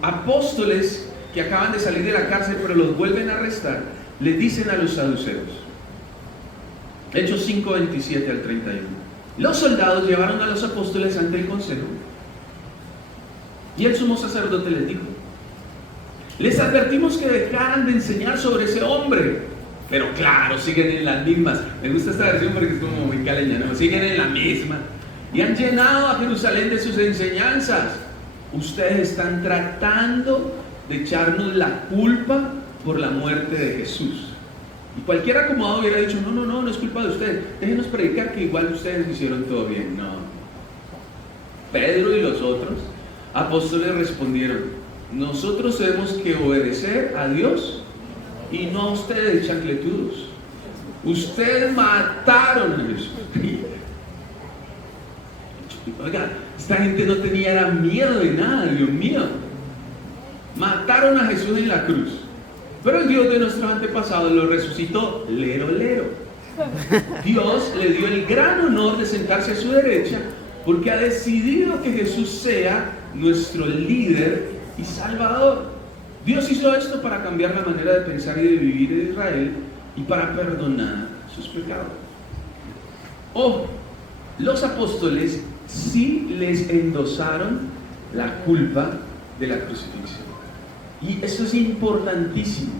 apóstoles que acaban de salir de la cárcel pero los vuelven a arrestar, le dicen a los saduceos. Hechos 5, 27 al 31. Los soldados llevaron a los apóstoles ante el consejo, y el sumo sacerdote les dijo: les advertimos que dejaran de enseñar sobre ese hombre, pero claro, siguen en las mismas. Me gusta esta versión porque es como muy caleña, ¿no? Siguen en la misma, y han llenado a Jerusalén de sus enseñanzas. Ustedes están tratando de echarnos la culpa por la muerte de Jesús. Y cualquier acomodado hubiera dicho: no es culpa de ustedes, déjenos predicar que igual ustedes hicieron todo bien. No. Pedro y los otros apóstoles respondieron: nosotros tenemos que obedecer a Dios y no a ustedes, chancletudos. Ustedes mataron a Jesús. Oiga, esta gente no tenía miedo de nada, Dios mío. Mataron a Jesús en la cruz, pero el Dios de nuestros antepasados lo resucitó. Lero. Dios le dio el gran honor de sentarse a su derecha, porque ha decidido que Jesús sea nuestro líder y salvador. Dios hizo esto para cambiar la manera de pensar y de vivir en Israel, y para perdonar sus pecados. Los apóstoles sí les endosaron la culpa de la crucifixión. Y esto es importantísimo,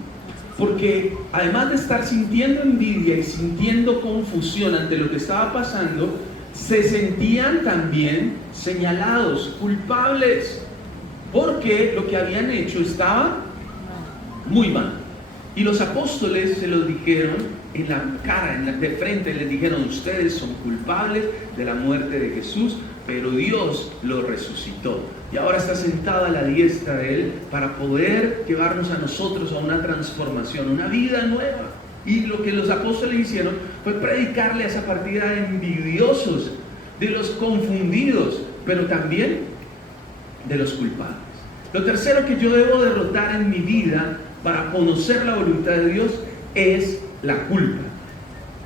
porque además de estar sintiendo envidia y sintiendo confusión ante lo que estaba pasando, se sentían también señalados, culpables, porque lo que habían hecho estaba muy mal. Y los apóstoles se los dijeron en la cara, de frente, les dijeron: ustedes son culpables de la muerte de Jesús, pero Dios lo resucitó, y ahora está sentado a la diestra de Él para poder llevarnos a nosotros a una transformación, una vida nueva. Y lo que los apóstoles hicieron fue predicarle a esa partida de envidiosos, de los confundidos, pero también de los culpables. Lo tercero que yo debo derrotar en mi vida para conocer la voluntad de Dios es la culpa.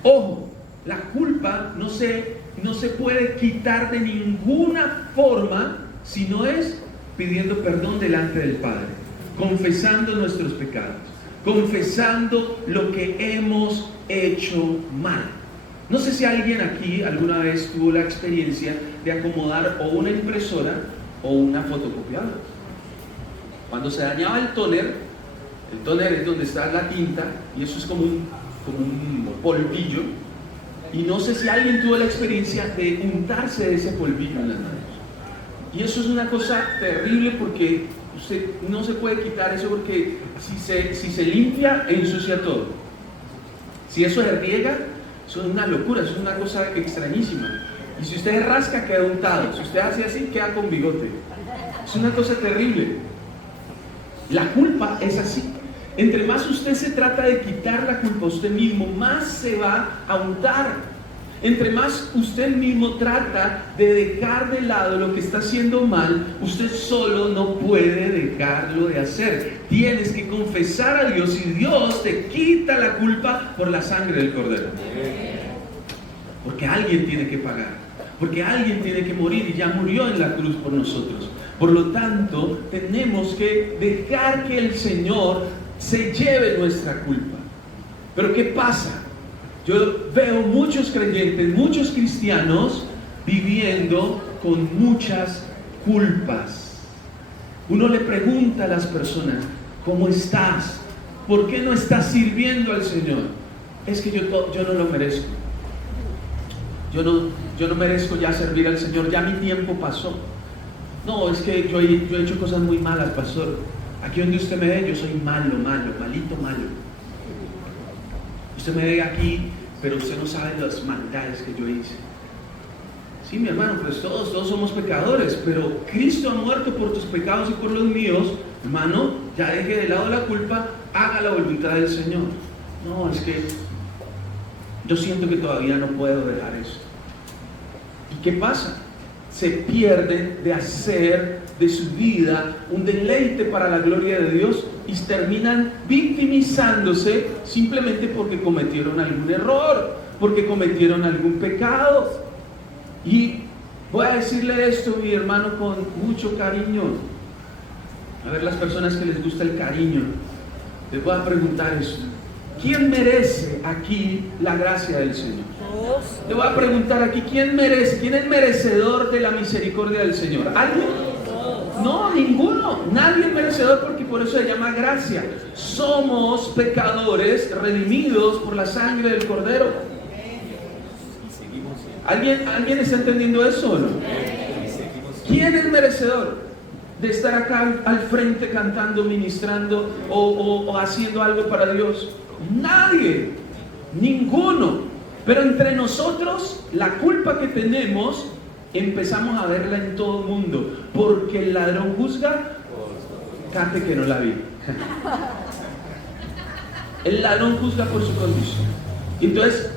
Ojo, la culpa no se puede quitar de ninguna forma si no es pidiendo perdón delante del Padre, confesando nuestros pecados, confesando lo que hemos hecho mal. No sé si alguien aquí alguna vez tuvo la experiencia de acomodar o una impresora o una fotocopiadora. Cuando se dañaba el tóner es donde está la tinta y eso es como un polvillo. Y no sé si alguien tuvo la experiencia de untarse de ese polvillo en las manos. Y eso es una cosa terrible porque usted no se puede quitar eso porque si se limpia, ensucia todo. Si eso se riega, eso es una locura, eso es una cosa extrañísima. Y si usted rasca, queda untado. Si usted hace así, queda con bigote. Es una cosa terrible. La culpa es así. Entre más usted se trata de quitar la culpa a usted mismo, más se va a untar. Entre más usted mismo trata de dejar de lado lo que está haciendo mal, usted solo no puede dejarlo de hacer. Tienes que confesar a Dios y Dios te quita la culpa por la sangre del Cordero. Porque alguien tiene que pagar, porque alguien tiene que morir y ya murió en la cruz por nosotros. Por lo tanto, tenemos que dejar que el Señor se lleve nuestra culpa. Pero ¿qué pasa? Yo veo muchos creyentes, muchos cristianos viviendo con muchas culpas. Uno le pregunta a las personas, ¿cómo estás? ¿Por qué no estás sirviendo al Señor? Es que yo no lo merezco. Yo no merezco ya servir al Señor, ya mi tiempo pasó. No, es que yo he hecho cosas muy malas, pastor. Aquí donde usted me ve, yo soy malo. Usted me ve aquí, pero usted no sabe las maldades que yo hice. Sí, mi hermano, pues todos somos pecadores, pero Cristo ha muerto por tus pecados y por los míos. Hermano, ya deje de lado la culpa, haga la voluntad del Señor. No, es que yo siento que todavía no puedo dejar eso. ¿Y qué pasa? Se pierden de hacer de su vida un deleite para la gloria de Dios y terminan victimizándose simplemente porque cometieron algún error, porque cometieron algún pecado. Y voy a decirle esto, mi hermano, con mucho cariño. A ver, las personas que les gusta el cariño, les voy a preguntar esto: ¿quién merece aquí la gracia del Señor? Le voy a preguntar aquí, ¿quién es merecedor de la misericordia del Señor? ¿Alguien? No, ninguno. Nadie es merecedor, porque por eso se llama gracia. Somos pecadores redimidos por la sangre del Cordero. ¿Alguien está entendiendo eso o no? ¿Quién es merecedor de estar acá al frente cantando, ministrando o haciendo algo para Dios? Nadie, ninguno. Pero entre nosotros, la culpa que tenemos, empezamos a verla en todo el mundo. Porque el ladrón juzga, cante que no la vi. El ladrón juzga por su condición. Entonces,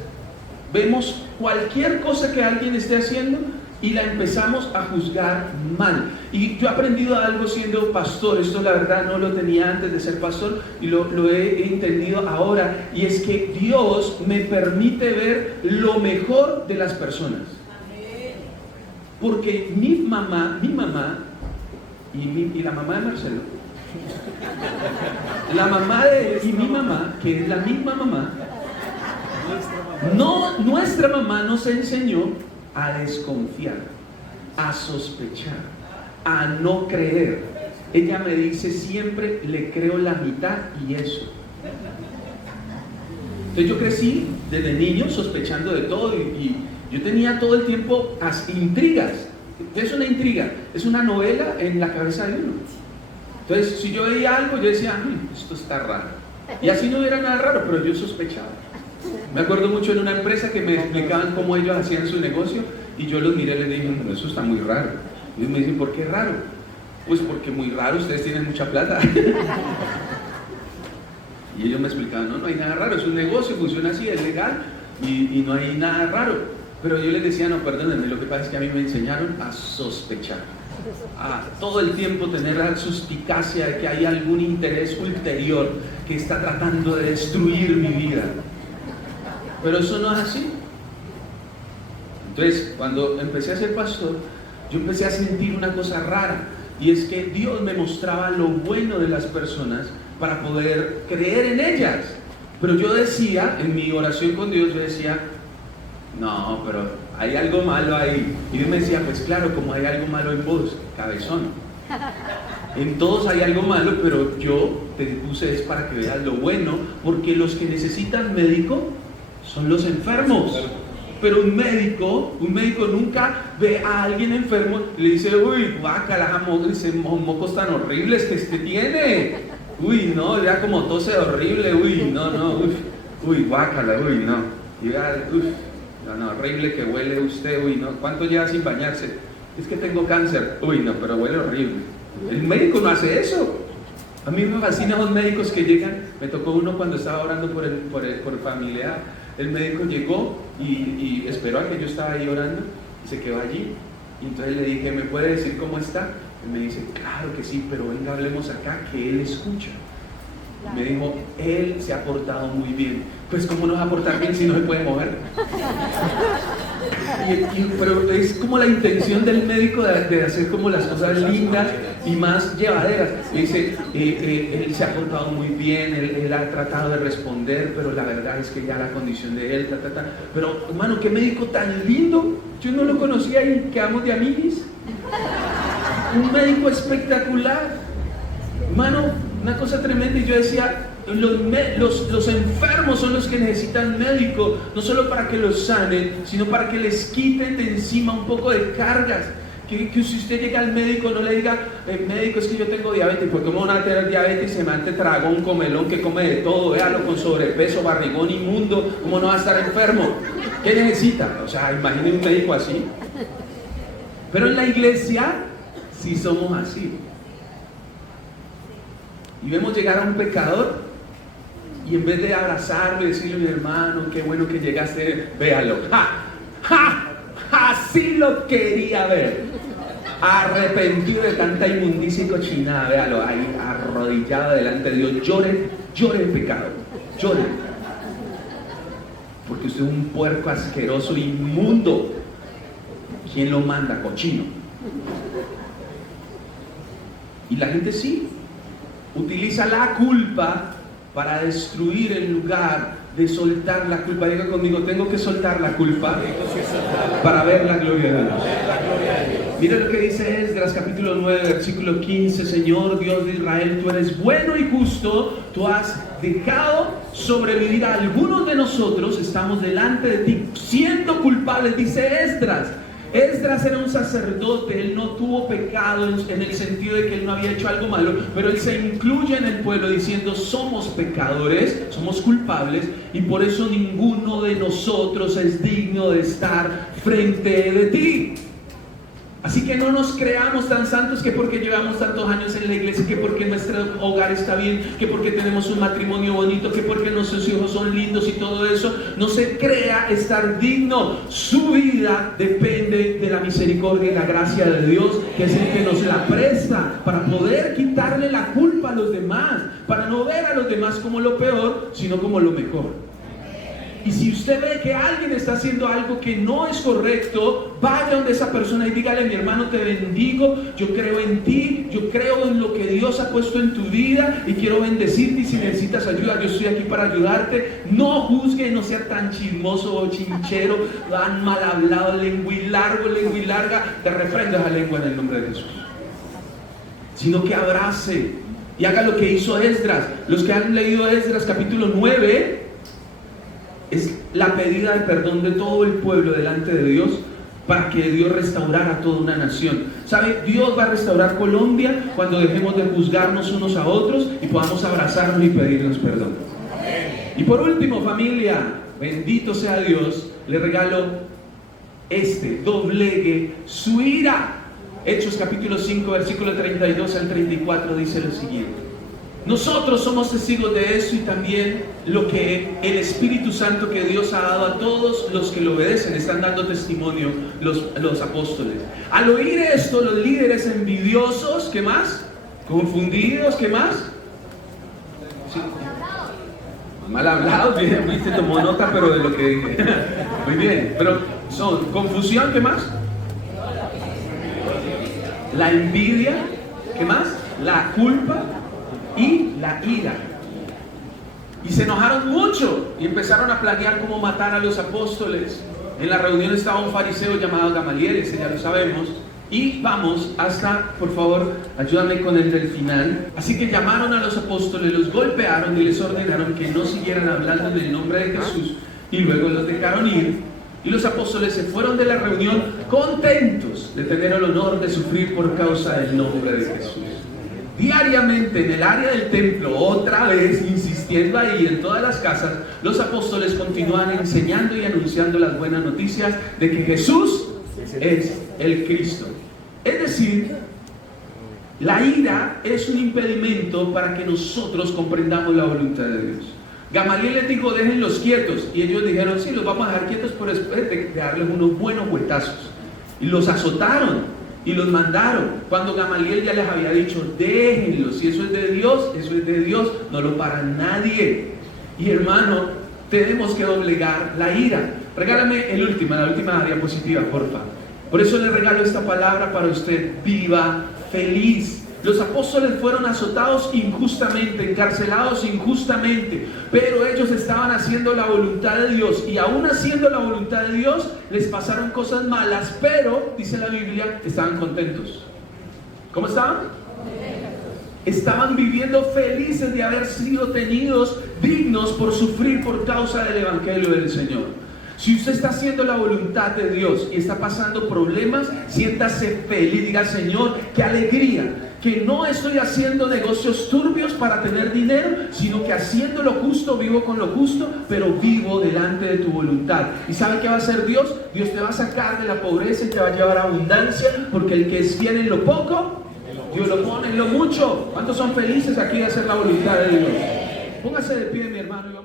vemos cualquier cosa que alguien esté haciendo y la empezamos a juzgar mal. Y yo he aprendido algo siendo pastor. Esto la verdad no lo tenía antes de ser pastor y lo he entendido ahora, y es que Dios me permite ver lo mejor de las personas. Porque mi mamá y la mamá de Marcelo, la mamá de él y mi mamá, que es la misma mamá, nuestra mamá nos enseñó a desconfiar, a sospechar, a no creer. Ella me dice siempre, le creo la mitad y eso. Entonces yo crecí desde niño sospechando de todo y yo tenía todo el tiempo intrigas. ¿Qué es una intriga? Es una novela en la cabeza de uno. Entonces si yo veía algo, yo decía, esto está raro. Y así no era nada raro, pero yo sospechaba. Me acuerdo mucho en una empresa que me explicaban cómo ellos hacían su negocio y yo los miré y les dije, no, eso está muy raro. Y ellos me dicen, ¿por qué raro? Pues porque muy raro, ustedes tienen mucha plata. Y ellos me explicaban, no hay nada raro, es un negocio, funciona así, es legal y no hay nada raro. Pero yo les decía, no, perdónenme, lo que pasa es que a mí me enseñaron a sospechar. a todo el tiempo tener la suspicacia de que hay algún interés ulterior que está tratando de destruir mi vida. Pero eso no es así. Entonces, cuando empecé a ser pastor, yo empecé a sentir una cosa rara, y es que Dios me mostraba lo bueno de las personas para poder creer en ellas. Pero yo decía, en mi oración con Dios, yo decía, no, pero hay algo malo ahí. Y Dios me decía, pues claro, como hay algo malo en vos, cabezón. En todos hay algo malo, pero yo te puse es para que veas lo bueno, porque los que necesitan médico son los enfermos. Pero un médico nunca ve a alguien enfermo y le dice, uy, guácala, ese mocos tan horribles que este tiene. Uy, no, ya como tose horrible, uy, no, uy, guácala, uy, no. Y ya, uy, no, horrible que huele usted, uy, no. ¿Cuánto lleva sin bañarse? Es que tengo cáncer. Uy, no, pero huele horrible. El médico no hace eso. A mí me fascinan los médicos que llegan. Me tocó uno cuando estaba orando por familiar. El médico llegó y esperó a que yo estaba ahí orando y se quedó allí. Y entonces le dije, ¿me puede decir cómo está? Y me dice, claro que sí, pero venga, hablemos acá, que él escucha. Y me dijo, él se ha portado muy bien. Pues, ¿cómo no va a portar bien si no se puede mover? Pero es como la intención del médico de hacer como las cosas lindas y más llevaderas. Y dice, él se ha portado muy bien, él ha tratado de responder, pero la verdad es que ya la condición de él, Pero, hermano, qué médico tan lindo. Yo no lo conocía y quedamos de amiguis. Un médico espectacular. Hermano, una cosa tremenda. Y yo decía, los enfermos son los que necesitan médico, no solo para que los sanen, sino para que les quiten de encima un poco de cargas. Que si usted llega al médico, no le diga, médico, es que yo tengo diabetes. ¿Por qué me van a tener diabetes? Se me ante tragón, comelón, que come de todo, véalo, con sobrepeso, barrigón, inmundo, ¿cómo no va a estar enfermo? ¿Qué necesita? O sea, imagine un médico así. Pero en la iglesia sí somos así. Y vemos llegar a un pecador y en vez de abrazarlo y decirle, mi hermano, qué bueno que llegaste, véalo. ¡Ja! Así lo quería ver. Arrepentido de tanta inmundicia y cochinada, véalo ahí arrodillado delante de Dios. Llore el pecado, llore. Porque usted es un puerco asqueroso, inmundo. ¿Quién lo manda? Cochino. Y la gente sí utiliza la culpa para destruir en lugar de soltar la culpa. Diga conmigo, tengo que soltar la culpa para ver la gloria de Dios. Mira lo que dice Esdras capítulo 9 versículo 15. Señor Dios de Israel, tú eres bueno y justo, tú has dejado sobrevivir a algunos de nosotros, estamos delante de ti siendo culpables, dice Esdras. Esdras era un sacerdote, él no tuvo pecado en el sentido de que él no había hecho algo malo, pero él se incluye en el pueblo diciendo, somos pecadores, somos culpables, y por eso ninguno de nosotros es digno de estar frente de ti. Así que no nos creamos tan santos que porque llevamos tantos años en la iglesia, que porque nuestro hogar está bien, que porque tenemos un matrimonio bonito, que porque nuestros hijos son lindos y todo eso. No se crea estar digno. Su vida depende de la misericordia y la gracia de Dios, que es el que nos la presta para poder quitarle la culpa a los demás, para no ver a los demás como lo peor, sino como lo mejor. Y si usted ve que alguien está haciendo algo que no es correcto, vaya donde esa persona y dígale, mi hermano, te bendigo, yo creo en ti, yo creo en lo que Dios ha puesto en tu vida y quiero bendecirte, y si necesitas ayuda, yo estoy aquí para ayudarte. No juzgue, no sea tan chismoso o chinchero, tan mal hablado, lengua y larga, te reprendo esa lengua en el nombre de Jesús. Sino que abrace y haga lo que hizo Esdras. Los que han leído Esdras capítulo 9, es la pedida de perdón de todo el pueblo delante de Dios para que Dios restaurara toda una nación. ¿Sabe? Dios va a restaurar Colombia cuando dejemos de juzgarnos unos a otros y podamos abrazarnos y pedirnos perdón. Y por último, familia, bendito sea Dios, le regalo doblegue su ira. Hechos capítulo 5 versículo 32 al 34 dice lo siguiente. Nosotros somos testigos de eso y también lo que el Espíritu Santo que Dios ha dado a todos los que lo obedecen, están dando testimonio los apóstoles. Al oír esto, los líderes envidiosos, ¿qué más? Confundidos, ¿qué más? Sí. Mal hablados, viste, tomó nota, pero de lo que dije. Muy bien, pero son confusión, ¿qué más? La envidia, ¿qué más? La culpa y la ira. Y se enojaron mucho y empezaron a planear cómo matar a los apóstoles. En la reunión estaba un fariseo llamado Gamaliel, ese ya lo sabemos. Y vamos hasta, por favor, ayúdame con el del final. Así que llamaron a los apóstoles, los golpearon y les ordenaron que no siguieran hablando en el nombre de Jesús. Y luego los dejaron ir. Y los apóstoles se fueron de la reunión contentos de tener el honor de sufrir por causa del nombre de Jesús. Diariamente en el área del templo, otra vez insistiendo ahí en todas las casas, los apóstoles continúan enseñando y anunciando las buenas noticias de que Jesús es el Cristo. Es decir, la ira es un impedimento para que nosotros comprendamos la voluntad de Dios. Gamaliel les dijo, déjenlos quietos, y ellos dijeron, sí, los vamos a dejar quietos, pero después de darles unos buenos huetazos. Y los azotaron y los mandaron, cuando Gamaliel ya les había dicho, déjenlos, si eso es de Dios, eso es de Dios, no lo para nadie. Y hermano, tenemos que doblegar la ira. Regálame la última diapositiva, porfa. Por eso le regalo esta palabra para usted: viva feliz. Los apóstoles fueron azotados injustamente, encarcelados injustamente, pero ellos estaban haciendo la voluntad de Dios, y aún haciendo la voluntad de Dios les pasaron cosas malas, pero, dice la Biblia, estaban contentos. ¿Cómo estaban? Estaban viviendo felices de haber sido tenidos dignos por sufrir por causa del Evangelio del Señor. Si usted está haciendo la voluntad de Dios y está pasando problemas, siéntase feliz, diga: Señor, qué alegría, que no estoy haciendo negocios turbios para tener dinero, sino que haciendo lo justo, vivo con lo justo, pero vivo delante de tu voluntad. ¿Y sabe qué va a hacer Dios? Dios te va a sacar de la pobreza y te va a llevar a abundancia, porque el que es fiel en lo poco, Dios lo pone en lo mucho. ¿Cuántos son felices aquí de hacer la voluntad de Dios? Póngase de pie, mi hermano.